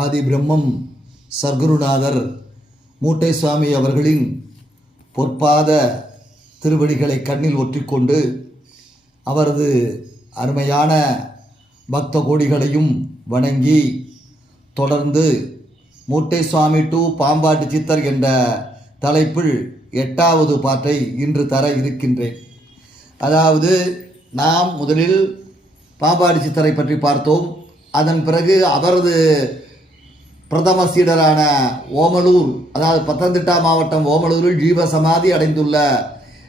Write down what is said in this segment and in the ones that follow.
ஆதி பிரம்மம் சர்க்குருநாதர் மூட்டை சுவாமி அவர்களின் பொற்பாத திருவடிகளை கண்ணில் ஒற்றிக்கொண்டு அவரது அருமையான பக்த கோடிகளையும் வணங்கி தொடர்ந்து மூட்டை சுவாமி டு பாம்பாட்டு சித்தர் என்ற தலைப்பில் எட்டாவது பாட்டை இன்று தர இருக்கின்றேன். அதாவது நாம் முதலில் பாம்பாடி சித்தரை பற்றி பார்த்தோம். அதன் பிறகு அவரது பிரதம சீடரான ஓமலூர் அதாவது பத்தனந்திட்டா மாவட்டம் ஓமலூரில் ஜீவ சமாதி அடைந்துள்ள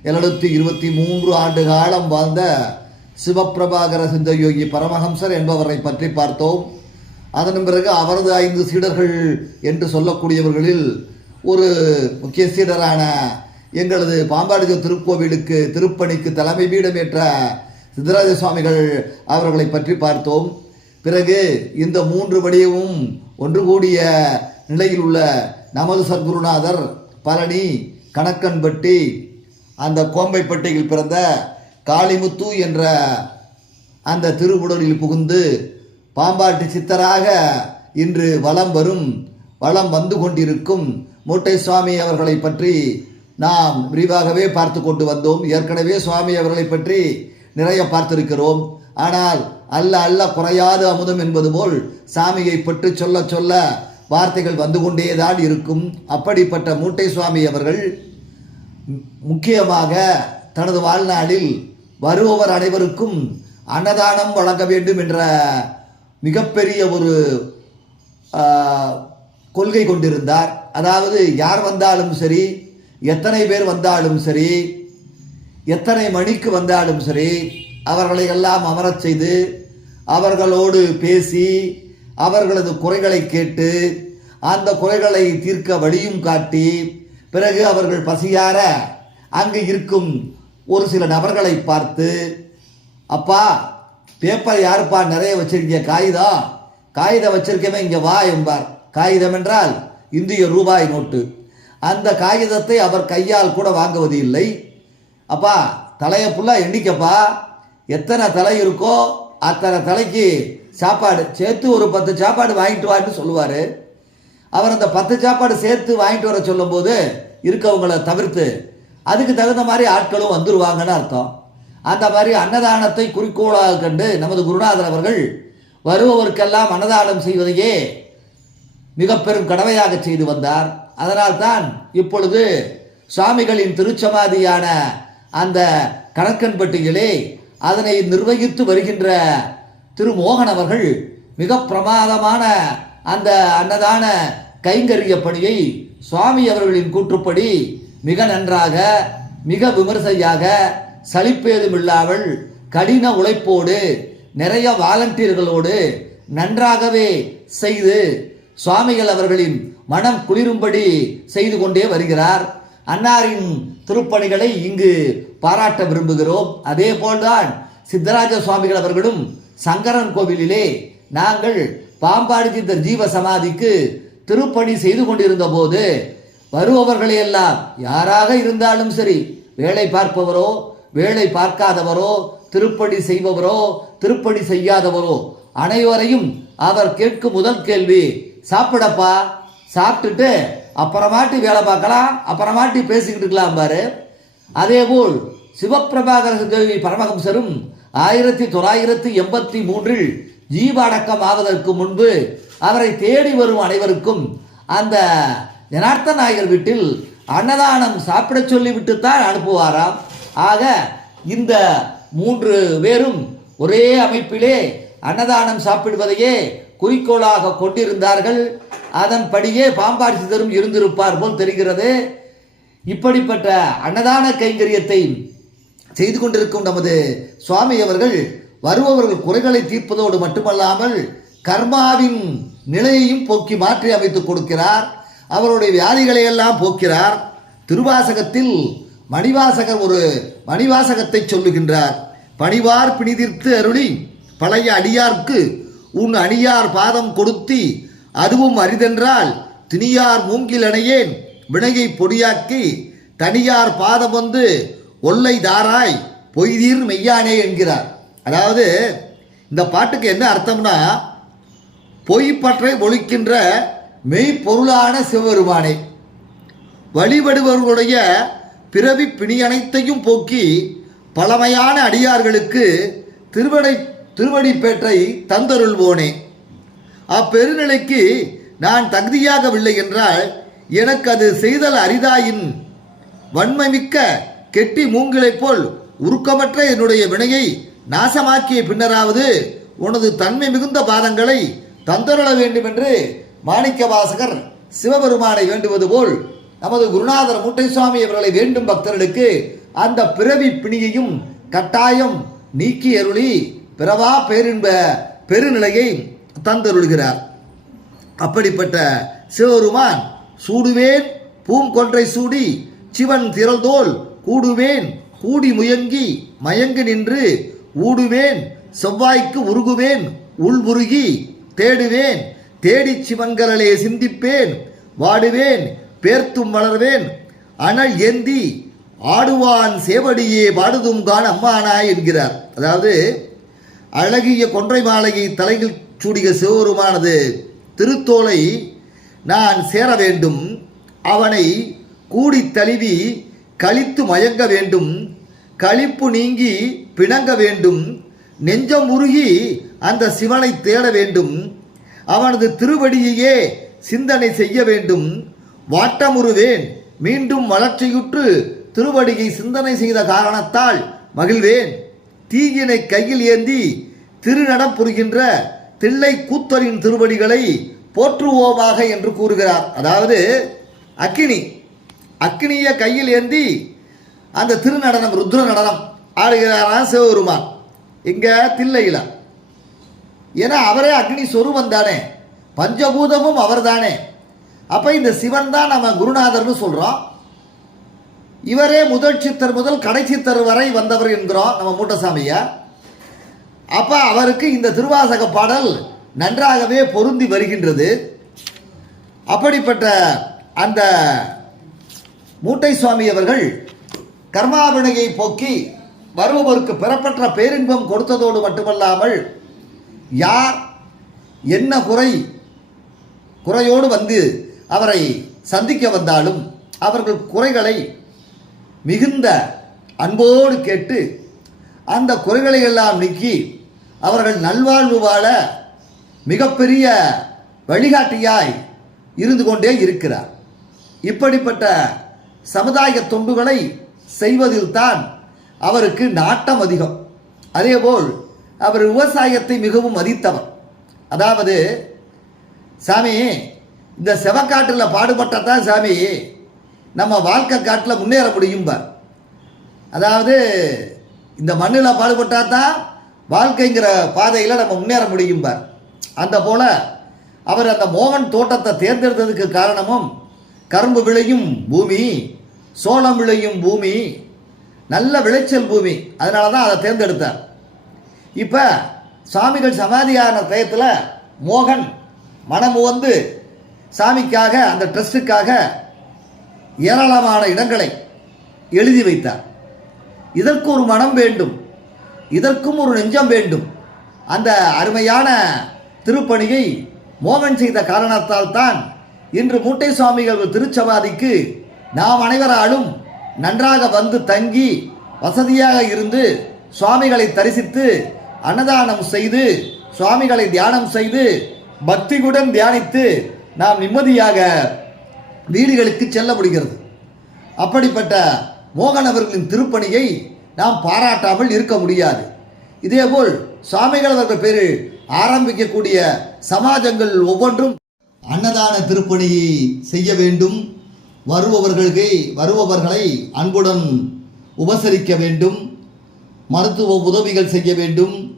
எழுநூற்றி இருபத்தி மூன்று ஆண்டு காலம் வாழ்ந்த சிவப்பிரபாகர சிந்தயோகி பரமஹம்சர் என்பவரை பற்றி பார்த்தோம். அதன் பிறகு அவரது ஐந்து சீடர்கள் என்று சொல்லக்கூடியவர்களில் ஒரு முக்கிய சீடரான எங்களது பாம்பாடுஜ திருக்கோவிலுக்கு திருப்பணிக்கு தலைமை பீடமேற்ற சித்தராஜ சுவாமிகள் அவர்களை பற்றி பார்த்தோம். பிறகு இந்த மூன்று வடிவும் ஒன்று கூடிய நிலையில் உள்ள நமது சத்குருநாதர் பழனி கணக்கன்பட்டி அந்த கோம்பைப்பட்டியில் பிறந்த காளிமுத்து என்ற அந்த திருவுடலில் புகுந்து பாம்பாட்டு சித்தராக இன்று வலம் வரும் வளம் வந்து கொண்டிருக்கும் மூட்டை சுவாமி அவர்களை பற்றி நாம் விரிவாகவே பார்த்து கொண்டு வந்தோம். ஏற்கனவே சுவாமி அவர்களை பற்றி நிறைய பார்த்திருக்கிறோம். ஆனால் அல்ல அல்ல குறையாது அமுதம் என்பது போல் சாமியை பற்றி சொல்ல சொல்ல வார்த்தைகள் வந்து கொண்டேதான் இருக்கும். அப்படிப்பட்ட மூட்டை சுவாமி அவர்கள் முக்கியமாக தனது வாழ்நாளில் வருபவர் அனைவருக்கும் அன்னதானம் வழங்க வேண்டும் என்ற மிகப்பெரிய ஒரு கொள்கை கொண்டிருந்தார். அதாவது யார் வந்தாலும் சரி எத்தனை பேர் வந்தாலும் சரி எத்தனை மணிக்கு வந்தாலும் சரி அவர்களை எல்லாம் அமரச் செய்து அவர்களோடு பேசி அவர்களது குறைகளை கேட்டு அந்த குறைகளை தீர்க்க வழியும் காட்டி பிறகு அவர்கள் பசியார அங்கு இருக்கும் ஒரு சில நபர்களை பார்த்து அப்பா பேப்பர் யாருப்பா நிறைய வச்சிருக்கீங்க காகிதம்? காகிதம் வச்சிருக்கவே இங்கே வா என்பார். காகிதம் என்றால் இந்திய ரூபாய் நோட்டு. அந்த காகிதத்தை அவர் கையால் கூட வாங்குவது இல்லை. அப்பா தலையை ஃபுல்லாக எண்ணிக்கப்பா. எத்தனை தலை இருக்கோ அத்தனை தலைக்கு சாப்பாடு சேர்த்து ஒரு பத்து சாப்பாடு வாங்கிட்டு வான்னு சொல்லுவார். அவர் அந்த பத்து சாப்பாடு சேர்த்து வாங்கிட்டு வர சொல்லும்போது இருக்கவங்களை தவிர்த்து அதுக்கு தகுந்த மாதிரி ஆட்களும் வந்துருவாங்கன்னு அர்த்தம். அந்த மாதிரி அன்னதானத்தை குறிக்கோளாக கண்டு நமது குருநாதர் அவர்கள் வருபவருக்கெல்லாம் அன்னதானம் செய்வதையே மிக பெரும் கடமையாக செய்து வந்தார். அதனால்தான் இப்பொழுது சுவாமிகளின் திருச்சமாதியான அந்த கணக்கன்பட்டியிலே அதனை நிர்வகித்து வருகின்ற திரு மோகன் அவர்கள் மிக பிரமாதமான அந்த அன்னதான கைங்கரிய பணியை சுவாமி அவர்களின் கூற்றுப்படி மிக நன்றாக மிக விமர்சையாக சலிப்பேதும் இல்லாமல் கடின உழைப்போடு நிறைய வாலண்டியர்களோடு நன்றாகவே செய்து சுவாமிகள் அவர்களின் மனம் குளிரும்படி செய்து கொண்டே வருகிறார். அன்னாரின் திருப்பணிகளை இங்கு பாராட்ட விரும்புகிறோம். அதே போல்தான் சித்தராஜ சுவாமிகள் அவர்களும் சங்கரன் கோவிலிலே நாங்கள் பாம்பாடி சித்தர் ஜீவ சமாதிக்கு திருப்பணி செய்து கொண்டிருந்த போது வருபவர்களை எல்லாம் யாராக இருந்தாலும் சரி வேலை பார்ப்பவரோ வேலை பார்க்காதவரோ திருப்பணி செய்பவரோ திருப்பணி செய்யாதவரோ அனைவரையும் அவர் கேட்கும் முதல் கேள்வி சாப்பிடப்பா சாப்பிட்டுட்டு அப்புறமாட்டி வேலை பார்க்கலாம் அப்புறமாட்டி பேசிக்கிட்டு இருக்கலாம் பாரு. அதேபோல் சிவபிரபாகர தேவி பரமஹம்சரும் ஆயிரத்தி தொள்ளாயிரத்தி எண்பத்தி மூன்றில் ஜீவாடக்கம் ஆவதற்கு முன்பு அவரை தேடி வரும் அனைவருக்கும் அந்த ஜனார்த்த நாயகர் வீட்டில் அன்னதானம் சாப்பிடச் சொல்லிவிட்டு தான் அனுப்புவாராம். ஆக இந்த மூன்று பேரும் ஒரே அமைப்பிலே அன்னதானம் சாப்பிடுவதையே குறிக்கோளாக கொண்டிருந்தார்கள். அதன்படியே பாம்பாடி சிதரும் இருந்திருப்பார் போல் தெரிகிறது. இப்படிப்பட்ட அன்னதான கைங்கரியத்தை செய்து கொண்டிருக்கும் நமது சுவாமி அவர்கள் வருபவர்கள் குறைகளை தீர்ப்பதோடு மட்டுமல்லாமல் கர்மாவின் நிலையையும் போக்கி மாற்றி அமைத்துக் கொடுக்கிறார். அவருடைய வியாதிகளை எல்லாம் போக்கிறார். திருவாசகத்தில் மணிவாசகர் ஒரு மணிவாசகத்தை சொல்லுகின்றார். பணிவார் பிணிதிர்த்து அருளி பழைய அடியார்க்கு உன் அணியார் பாதம் கொடுத்தி அதுவும் அரிதென்றால் திணியார் மூங்கில் அணையேன். வினையை பொடியாக்கி தனியார் பாதம் வந்து ஒல்லை தாராய் பொய்தீர் மெய்யானே என்கிறார். அதாவது இந்த பாட்டுக்கு என்ன அர்த்தம்னா பொய்ப்பற்றை ஒழிக்கின்ற மெய்ப்பொருளான சிவபெருமானே வழிபடுபவர்களுடைய பிறவி பிணியனைத்தையும் போக்கி பழமையான அடியார்களுக்கு திருவடை திருவடிப்பேற்றை தந்தருள்வோனே. அப்பெருநிலைக்கு நான் தகுதியாகவில்லை என்றால் எனக்கு அது செய்தல் அரிதாயின் வன்மைமிக்க கெட்டி மூங்கிலைப் போல் உருக்கமற்ற என்னுடைய வினையை நாசமாக்கிய பின்னராவது உனது தன்மை மிகுந்த பாதங்களை தந்தருள வேண்டும் என்று மாணிக்க வாசகர் சிவபெருமானை வேண்டுவது போல் நமது குருநாதர் முட்டைசுவாமி அவர்களை வேண்டும் பக்தர்களுக்கு அந்த பிறவி பிணியையும் கட்டாயம் நீக்கி அருளி பிறவா பேரின்ப பெருநிலையை தந்தருள்கிறார். அப்படிப்பட்ட சிவபெருமான் சூடுவேன் பூங்கொன்றை சூடி சிவன் திரள்தோல் கூடுவேன் கூடி முயங்கி மயங்கி நின்று ஊடுவேன் செவ்வாய்க்கு உருகுவேன் உள்வுருகி தேடுவேன் தேடிச் சிவன்களே சிந்திப்பேன் வாடுவேன் பேர்த்தும் வளர்வேன் அனல் ஏந்தி ஆடுவான் சேவடியே பாடுதும் கான் அம்மானாய் என்கிறார். அதாவது அழகிய கொன்றை மாலையை தலையில் சூடிய சிவருமானது திருத்தோலை நான் சேர வேண்டும். அவனை கூடி தழுவி கழித்து மயங்க வேண்டும். களிப்பு நீங்கி பிணங்க வேண்டும். நெஞ்சம் உருகி அந்த சிவனை தேட வேண்டும். அவனது திருவடியையே சிந்தனை செய்ய வேண்டும். வாட்டமுறுவேன். மீண்டும் வளர்ச்சியுற்று திருவடியை சிந்தனை செய்த காரணத்தால் மகிழ்வேன். தீயினை கையில் ஏந்தி திருநடம் புரிகின்ற தில்லை கூத்தரின் திருவடிகளை போற்றுவோமாக என்று கூறுகிறார். அதாவது அக்கினி. அக்னியை கையில் ஏந்தி அந்த திருநடனம் ருத்ர நடனம் ஆடுகிறாராம் சிவபெருமான். இங்கே தில்லையில். ஏன்னா அவரே அக்னி சொரூபம் தானே. பஞ்சபூதமும் அவர் தானே. அப்போ இந்த சிவன் தான் நம்ம குருநாதர்னு சொல்கிறோம் இவரே முதல் சித்தர் முதல் கடைச்சித்தர் வரை வந்தவர் என்கிறோம் நம்ம மூட்டசாமியா. அப்போ அவருக்கு இந்த திருவாசக பாடல் நன்றாகவே பொருந்தி வருகின்றது. அப்படிப்பட்ட அந்த மூட்டை சுவாமி அவர்கள் கர்மாவினையை போக்கி வருபவருக்கு பெறப்பட்ட பேரின்பம் கொடுத்ததோடு மட்டுமல்லாமல் யார் என்ன குறை குறையோடு வந்து அவரை சந்திக்க வந்தாலும் அவர்கள் குறைகளை மிகுந்த அன்போடு கேட்டு அந்த குறைகளை எல்லாம் நீக்கி அவர்கள் நல்வாழ்வு வாழ மிகப்பெரிய வழிகாட்டியாய் இருந்து கொண்டே இருக்கிறார். இப்படிப்பட்ட சமுதாய தொண்டுகளை செய்வதில்தான் அவருக்கு நாட்டம் அதிகம். அதேபோல் அவர் விவசாயத்தை மிகவும் மதித்தவர். அதாவது சாமி இந்த செவக்காட்டில் பாடுபட்டதான் சாமி நம்ம வாழ்க்கை காட்டில் முன்னேற முடியும்பார் அதாவது இந்த மண்ணில் பாடுபட்டால் தான் வாழ்க்கைங்கிற பாதையில் நம்ம முன்னேற முடியும்பார் அந்த போல அவர் அந்த மோகன் தோட்டத்தை தேர்ந்தெடுத்ததுக்கு காரணமும் கரும்பு விளையும் பூமி சோளம் விளையும் பூமி நல்ல விளைச்சல் பூமி. அதனால தான் அதை தேர்ந்தெடுத்தார். இப்போ சுவாமிகள் சமாதியான டயத்தில் மோகன் மனம் வந்து சாமிக்காக அந்த ட்ரஸ்ட்டுக்காக ஏராளமான இடங்களை எழுதி வைத்தார். இதற்கு ஒரு மனம் வேண்டும் இதற்கும் ஒரு நெஞ்சம் வேண்டும். அந்த அருமையான திருப்பணியை மோகன் செய்த காரணத்தால் தான் இன்று மூட்டை சுவாமிகள் திருச்சவாதிக்கு நாம் அனைவராலும் நன்றாக வந்து தங்கி வசதியாக இருந்து சுவாமிகளை தரிசித்து அன்னதானம் செய்து சுவாமிகளை தியானம் செய்து பக்தியுடன் தியானித்து நாம் நிம்மதியாக வீடுகளுக்கு செல்ல முடிகிறது. அப்படிப்பட்ட மோகன் அவர்களின் திருப்பணியை நாம் பாராட்டாமல் இருக்க முடியாது. இதேபோல் சுவாமிகள் அவர்கள் பேரு ஆரம்பிக்கக்கூடிய சமாஜங்கள் ஒவ்வொன்றும் அன்னதான திருப்பணியை செய்ய வேண்டும். வருபவர்களுக்கு வருபவர்களை அன்புடன் உபசரிக்க வேண்டும். மருத்துவ உதவிகள் செய்ய வேண்டும்.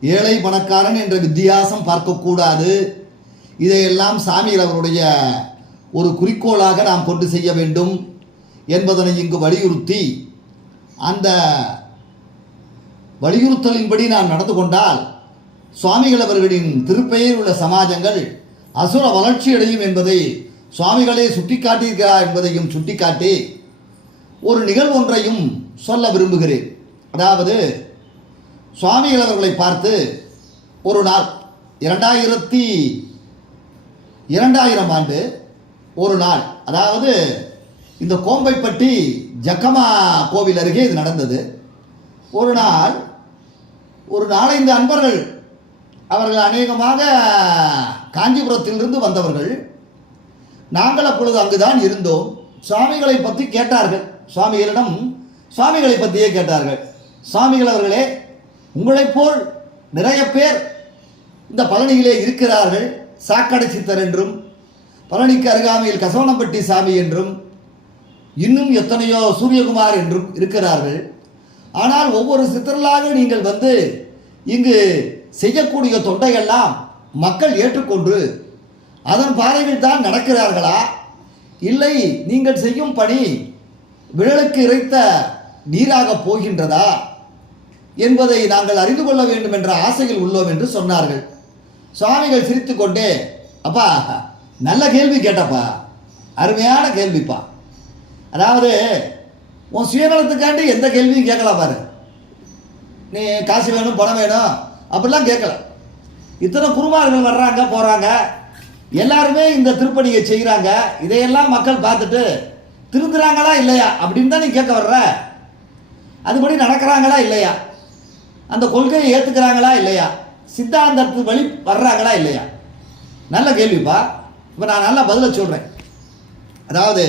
ஏழை பணக்காரன் என்ற வித்தியாசம் பார்க்கக்கூடாது. இதையெல்லாம் சாமியில் அவருடைய ஒரு குறிக்கோளாக நாம் கொண்டு செய்ய வேண்டும் என்பதனை இங்கு வலியுறுத்தி அந்த வலியுறுத்தலின்படி நாம் நடந்து கொண்டால் சுவாமிகள் அவர்களின் திருப்பெயர் உள்ள சமாஜங்கள் அசுர வளர்ச்சி அடையும் என்பதை சுவாமிகளே சுட்டிக்காட்டியிருக்கிறார் என்பதையும் சுட்டிக்காட்டி ஒரு நிகழ்வொன்றையும் சொல்ல விரும்புகிறேன். அதாவது சுவாமிகள் அவர்களை பார்த்து ஒரு நாள் இரண்டாயிரத்தி இரண்டாயிரம் ஆண்டு ஒரு நாள் அதாவது இந்த கோம்பைப்பட்டி ஜக்கமா கோவில் அருகே இது நடந்தது. ஒரு நாள் ஒரு நாலைந்து அன்பர்கள் அவர்கள் அநேகமாக காஞ்சிபுரத்திலிருந்து வந்தவர்கள். நாங்கள் அப்பொழுது அங்குதான் இருந்தோம். சுவாமிகளை பற்றி கேட்டார்கள். சுவாமிகளிடம் சுவாமிகளை பற்றியே கேட்டார்கள். சுவாமிகள் அவர்களே உங்களைப் போல் நிறைய பேர் இந்த பழனியிலே இருக்கிறார்கள். சாக்கடை சித்தர் என்றும் பழனிக்கு அருகாமையில் கசவனம்பட்டி சாமி என்றும் இன்னும் எத்தனையோ சூரியகுமார் என்றும் இருக்கிறார்கள். ஆனால் ஒவ்வொரு சித்தர்களாக நீங்கள் வந்து இங்கு செய்யக்கூடிய தொண்டையெல்லாம் மக்கள் ஏற்றுக்கொண்டு அதன் பாறையில் தான் நடக்கிறார்களா? இல்லை நீங்கள் செய்யும் பணி விழலுக்கு இறைத்த நீராக போகின்றதா? என்பதை நாங்கள் அறிந்து கொள்ள வேண்டும் என்ற ஆசையில் உள்ளோம் என்று சொன்னார்கள். சுவாமிகள் சிரித்துக்கொண்டே அப்பா நல்ல கேள்வி கேட்டப்பா. அருமையான கேள்விப்பா. அதாவது உன் சுயநலத்துக்காண்டி எந்த கேள்வியும் கேட்கலாம் பாரு. நீ காசு வேணும் பணம் வேணும் அப்படிலாம் கேட்கல. இத்தனை குருமார்கள் வர்றாங்க போகிறாங்க எல்லாருமே இந்த திருப்பணியை செய்கிறாங்க இதையெல்லாம் மக்கள் பார்த்துட்டு திருந்துறாங்களா இல்லையா அப்படின்னு தான் நீ கேட்க வர்ற. அதுபடி நடக்கிறாங்களா இல்லையா? அந்த கொள்கையை ஏற்றுக்கிறாங்களா இல்லையா? சித்தாந்தத்து வழி வர்றாங்களா இல்லையா? நல்ல கேள்விப்பா. இப்போ நான் நல்லா பதிலை சொல்கிறேன் அதாவது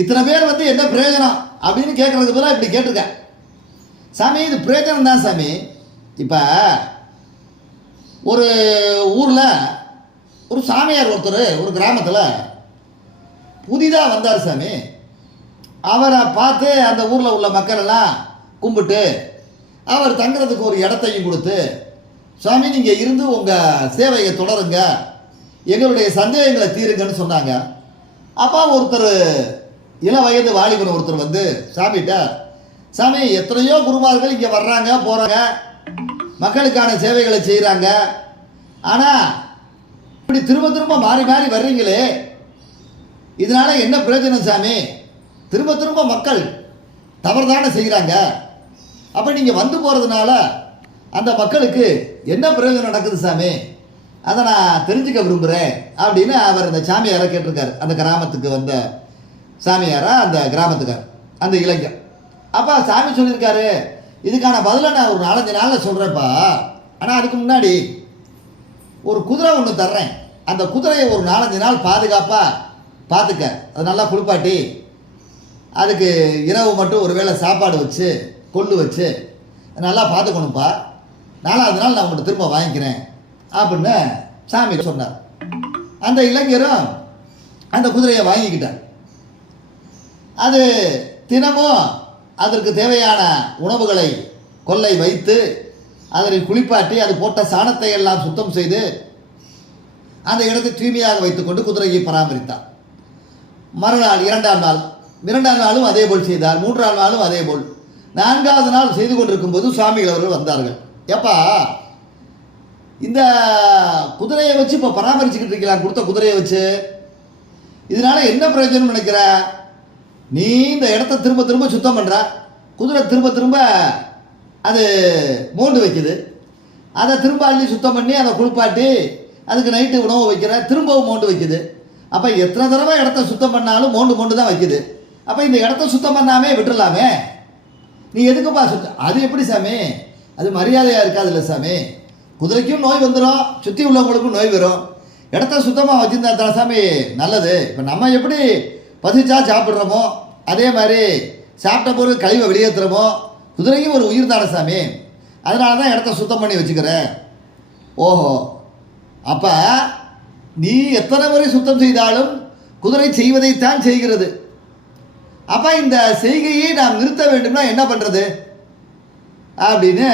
இத்தனை பேர் வந்து என்ன பிரயோஜனம் அப்படின்னு கேட்குறதுக்கு பதிலாக இப்படி கேட்டிருக்கேன். சாமி இது பிரயோஜனம் தான் சாமி. இப்போ ஒரு ஊரில் ஒரு சாமியார் ஒருத்தர் ஒரு கிராமத்தில் புதிதாக வந்தார் சாமி. அவரை பார்த்து அந்த ஊரில் உள்ள மக்கள் எல்லாம் கும்பிட்டு அவர் தங்குறதுக்கு ஒரு இடத்தையும் கொடுத்து சாமி நீங்கள் இருந்து உங்கள் சேவையை தொடருங்க. எங்களுடைய சந்தேகங்களை தீருங்கன்னு சொன்னாங்க. அப்பா ஒருத்தர் இள வயது வாலிபன் ஒருத்தர் வந்து சாமிகிட்ட சாமி எத்தனையோ குருமார்கள் இங்கே வர்றாங்க போகிறாங்க மக்களுக்கான சேவைகளை செய்கிறாங்க ஆனால் இப்படி திரும்ப திரும்ப மாறி மாறி வர்றீங்களே. இதனால் என்ன பிரயோஜனம் சாமி? திரும்ப திரும்ப மக்கள் தவறுதானே செய்கிறாங்க அப்போ நீங்கள் வந்து போகிறதுனால அந்த மக்களுக்கு என்ன பிரயோஜனம் நடக்குது சாமி? அதை நான் தெரிஞ்சுக்க விரும்புகிறேன் அப்படின்னு அவர் அந்த சாமியாரை கேட்டிருக்காரு. அந்த கிராமத்துக்கு வந்த சாமியாரா? அந்த கிராமத்துக்கார் அந்த இளைஞர். அப்பா சாமி சொல்லியிருக்காரு இதுக்கான பதிலை நான் ஒரு நாலஞ்சு நாளில் சொல்கிறேன்ப்பா ஆனால் அதுக்கு முன்னாடி ஒரு குதிரை ஒன்று தர்றேன். அந்த குதிரையை ஒரு நாலஞ்சு நாள் பாதுகாப்பாக பார்த்துக்க அது நல்லா குளிப்பாட்டி அதுக்கு இரவு மட்டும் ஒரு வேளை சாப்பாடு வச்சு கொள்ளு வச்சு நல்லா பார்த்துக்கணும்ப்பா நாலாவது நாள் நான் உங்கள்கிட்ட திரும்ப வாங்கிக்கிறேன் அப்படின்னு சாமி சொன்னார். அந்த இளைஞரும் அந்த குதிரையை வாங்கிக்கிட்டார். அது தினமும் அதற்கு தேவையான உணவுகளை கொல்லை வைத்து அதனை குளிப்பாட்டி அது போட்ட சாணத்தை எல்லாம் சுத்தம் செய்து அந்த இடத்தை தூய்மையாக வைத்துக்கொண்டு குதிரையை பராமரித்தார். மறுநாள் இரண்டாம் நாள் இரண்டாம் நாளும் அதே போல் செய்தார் மூன்றாம் நாளும் அதே போல். நான்காவது நாள் செய்து கொண்டிருக்கும் போது சுவாமிகள் அவர்கள் வந்தார்கள். எப்பா இந்த குதிரையை வச்சு இப்போ பராமரிச்சுக்கிட்டு இருக்கலாம் கொடுத்த குதிரையை வச்சு. இதனால என்ன பிரயோஜனம் நினைக்கிற? நீ இந்த இடத்த திரும்ப திரும்ப சுத்தம் பண்ணுற குதிரை திரும்ப திரும்ப அது மோண்டு வைக்குது. அதை திரும்ப அள்ளி சுத்தம் பண்ணி அதை குளிப்பாட்டி அதுக்கு நைட்டு உணவு வைக்கிற திரும்பவும் மோண்டு வைக்குது. அப்போ எத்தனை தடவை இடத்த சுத்தம் பண்ணாலும் மோண்டு மோண்டு தான் வைக்குது. அப்போ இந்த இடத்த சுத்தம் பண்ணாமே விட்டுடலாமே. நீ எதுக்குப்பா சுத்தம் அது எப்படி சாமி? அது மரியாதையாக இருக்காதுல்ல சாமி. குதிரைக்கும் நோய் வந்துடும் சுற்றி உள்ளவங்களுக்கும் நோய் வரும். இடத்த சுத்தமாக வச்சுருந்தா தானே சாமி நல்லது. இப்போ நம்ம எப்படி பசிச்சா சாப்பிட்றோமோ அதே மாதிரி சாப்பிட்ட பிறகு கழிவை வெளியேற்றுறோமோ குதிரையும் ஒரு உயிர் தானே சாமி. அதனால தான் இடத்த சுத்தம் பண்ணி வச்சுக்கிறேன். ஓஹோ. அப்போ நீ எத்தனை முறை சுத்தம் செய்தாலும் குதிரை செய்வதைத்தான் செய்கிறது. அப்போ இந்த செய்கையை நாம் நிறுத்த வேண்டும்னா என்ன பண்ணுறது அப்படின்னு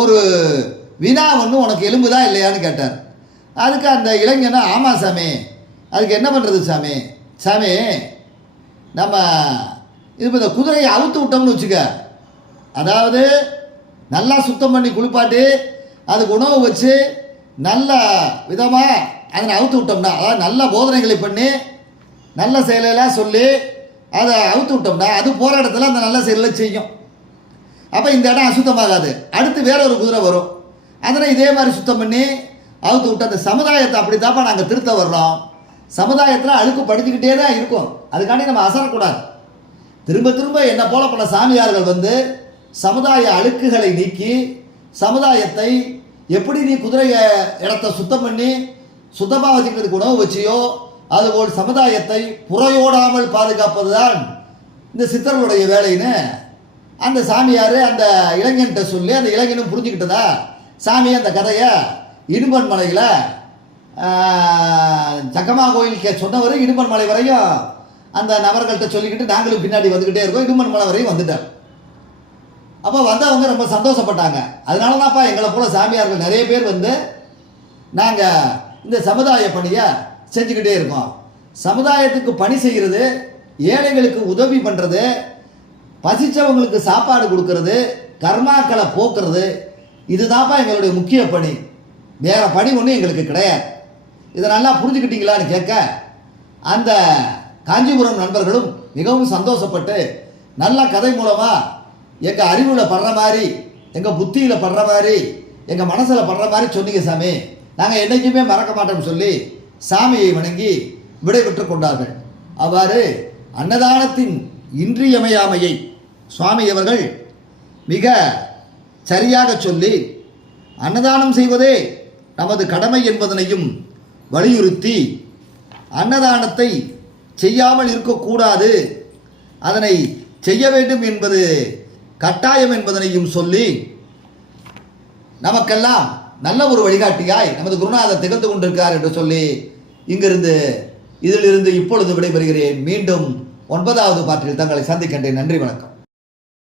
ஒரு வினா ஒன்று உனக்கு எலும்புதா இல்லையான்னு கேட்டார். அதுக்கு அந்த இளைஞனா ஆமாம் சாமி அதுக்கு என்ன பண்ணுறது சாமி? சாமி நம்ம இது இந்த குதிரையை அவுத்து விட்டோம்னு வச்சுக்க. அதாவது நல்லா சுத்தம் பண்ணி குளிப்பாட்டி அதுக்கு உணவு வச்சு நல்ல விதமாக அதனை அவுத்து விட்டோம்னா அதாவது நல்ல போதனைகளை பண்ணி நல்ல செயலெல்லாம் சொல்லி அதை அவுத்து விட்டோம்னா அது போகிற இடத்துல அந்த நல்ல செயலை செய்யும். அப்போ இந்த இடம் அசுத்தமாகாது. அடுத்து வேற ஒரு குதிரை வரும். அதனை இதே மாதிரி சுத்தம் பண்ணி அவுத்து விட்டு அந்த சமுதாயத்தை அப்படித்தாப்பா நாங்கள் திருத்த வர்றோம். சமுதாயத்தில் அழுக்கு படிச்சுக்கிட்டே தான் இருக்கும். அதுக்காண்டி நம்ம அசரக்கூடாது. திரும்ப திரும்ப என்னை போல பல சாமியார்கள் வந்து சமுதாய அழுக்குகளை நீக்கி சமுதாயத்தை எப்படி நீ குதிரை இடத்த சுத்தம் பண்ணி சுத்தமாக வச்சுக்கிறதுக்கு உணவு வச்சியோ அதுபோல் சமுதாயத்தை புறையோடாமல் பாதுகாப்பது தான் இந்த சித்தர்களுடைய வேலைன்னு அந்த சாமியார் அந்த இளைஞன்கிட்ட சொல்லி அந்த இளைஞனும் புரிஞ்சுக்கிட்டதா? சாமி அந்த கதையை இடும்பன் மலையில் ஜக்கமா கோயிலுக்கு சொன்னவர் இடுமன் மலை வரையும் அந்த நபர்கள்ட்ட சொல்லிக்கிட்டு நாங்களும் பின்னாடி வந்துக்கிட்டே இருக்கோம். இடுமன் மலை வரையும் வந்துட்டார். அப்போ வந்தவங்க ரொம்ப சந்தோஷப்பட்டாங்க. அதனால தான்ப்பா எங்களை போல சாமியார்கள் நிறைய பேர் வந்து நாங்கள் இந்த சமுதாய பணியை செஞ்சுக்கிட்டே இருக்கோம். சமுதாயத்துக்கு பணி செய்கிறது ஏழைகளுக்கு உதவி பண்ணுறது பசித்தவங்களுக்கு சாப்பாடு கொடுக்கறது கர்மாக்களை போக்குறது இதுதான்ப்பா எங்களுடைய முக்கிய பணி. வேறு பணி ஒன்றும் எங்களுக்கு கிடையாது. இதை நல்லா புரிஞ்சுக்கிட்டீங்களான்னு கேட்க அந்த காஞ்சிபுரம் நண்பர்களும் மிகவும் சந்தோஷப்பட்டு நல்ல கதை மூலமாக எங்கள் அறிவில் படுற மாதிரி எங்கள் புத்தியில் படுற மாதிரி எங்கள் மனசில் படுற மாதிரி சொன்னீங்க சாமி. நாங்கள் என்றைக்குமே மறக்க மாட்டோம்னு சொல்லி சாமியை வணங்கி விடைபெற்று கொண்டார்கள். அவ்வாறு அன்னதானத்தின் இன்றியமையாமையை சுவாமி அவர்கள் மிக சரியாக சொல்லி அன்னதானம் செய்வதே நமது கடமை என்பதனையும் வலியுறுத்தி அன்னதானத்தை செய்யாமல் இருக்கக்கூடாது. அதனை செய்ய வேண்டும் என்பது கட்டாயம் என்பதனையும் சொல்லி நமக்கெல்லாம் நல்ல ஒரு வழிகாட்டியாய் நமது குருநாதர் திகழ்ந்து கொண்டிருக்கிறார் என்று சொல்லி இங்கிருந்து இதிலிருந்து இப்பொழுது விடைபெறுகிறேன். மீண்டும் ஒன்பதாவது பாட்டில் தங்களை சந்திக்கின்றேன். நன்றி வணக்கம்.